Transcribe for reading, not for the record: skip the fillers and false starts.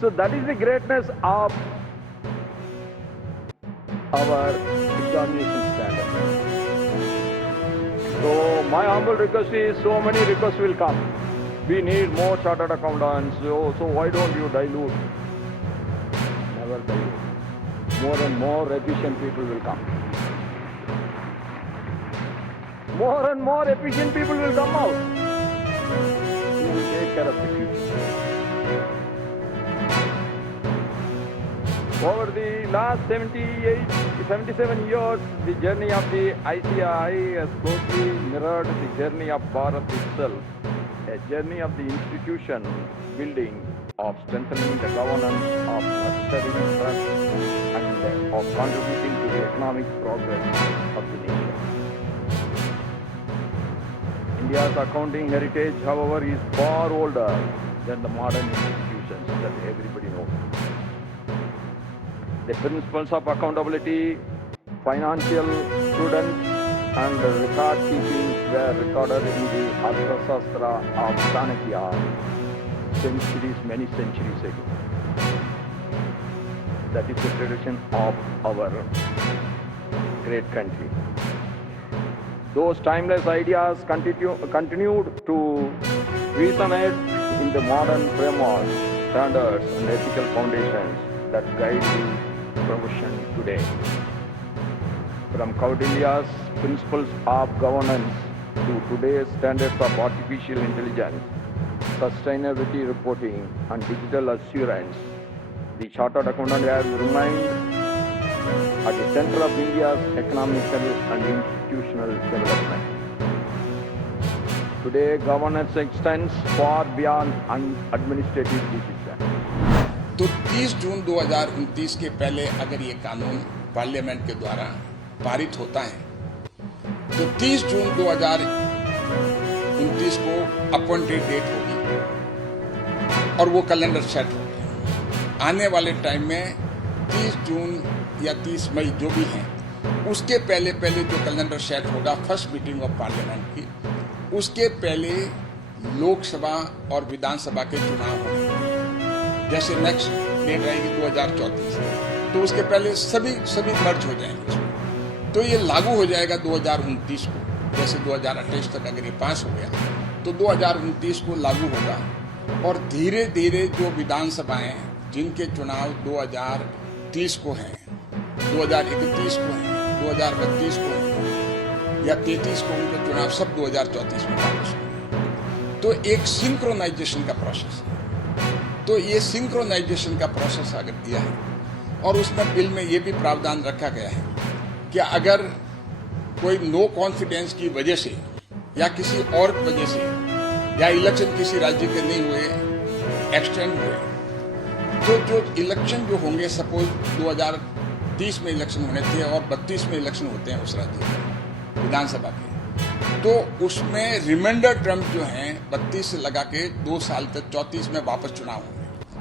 So that is the greatness of our examination standard. So my humble request is, so many requests will come. We need more chartered accountants. So why don't you dilute? Never dilute. More and more efficient people will come. More and more efficient people will come out. We will take care of the future. Over the last 77 years, the journey of the ICAI has closely mirrored the journey of Bharat itself, a journey of the institution building, of strengthening the governance, of nurturing trust, and of contributing to the economic progress of the nation. India's accounting heritage, however, is far older than the modern institutions that everybody knows. The principles of accountability, financial prudence, and record keeping were recorded in the Arthashastra of Chanakya many centuries ago. That is the tradition of our great country. Those timeless ideas continued to resonate in the modern framework, standards, and ethical foundations that guide the profession today. From Kaudilya's principles of governance to today's standards of artificial intelligence, sustainability reporting, and digital assurance, the Chartered Accountant has remained at the center of India's economical and institutional development. Today, governance extends far beyond administrative decisions. तो 30 जून 2029 के पहले अगर ये कानून parliament के द्वारा पारित होता है तो 30 जून 2029 को अपॉइंटेड डेट होगी और वो कैलेंडर सेट हो गया। आने वाले टाइम में 30 जून या 30 मई जो भी है उसके पहले जो कैलेंडर सेट होगा फर्स्ट मीटिंग ऑफ पार्लियामेंट की, उसके पहले लोकसभा और विधानसभा के चुनाव होंगे। जैसे नेक्स्ट डेट रहेगी 2034, तो उसके पहले सभी मर्ज हो जाएंगे उसमें। तो ये लागू हो जाएगा 2029 को। जैसे 2028 तक अगर ये पास हो गया तो 2029 को लागू होगा और धीरे धीरे जो विधानसभाएं जिनके चुनाव 2030 को हैं, 2031 को हैं, 2032 को हैं या 33 को, उनके चुनाव सब 2034 में वापस होंगे। तो एक सिंक्रोनाइजेशन का प्रोसेस है। तो ये सिंक्रोनाइजेशन का प्रोसेस अगर दिया है और उसमें बिल में ये भी प्रावधान रखा गया है कि अगर कोई नो कॉन्फिडेंस की वजह से या किसी और वजह से या इलेक्शन किसी राज्य के नहीं हुए, एक्सटेंड हुए, तो जो इलेक्शन जो होंगे, सपोज 2030 में इलेक्शन होने थे और 32 में इलेक्शन होते हैं उस राज्य में विधानसभा के, तो उसमें रिमाइंडर टर्म जो हैं 32 से लगा के 2 साल तक 34 में वापस चुनाव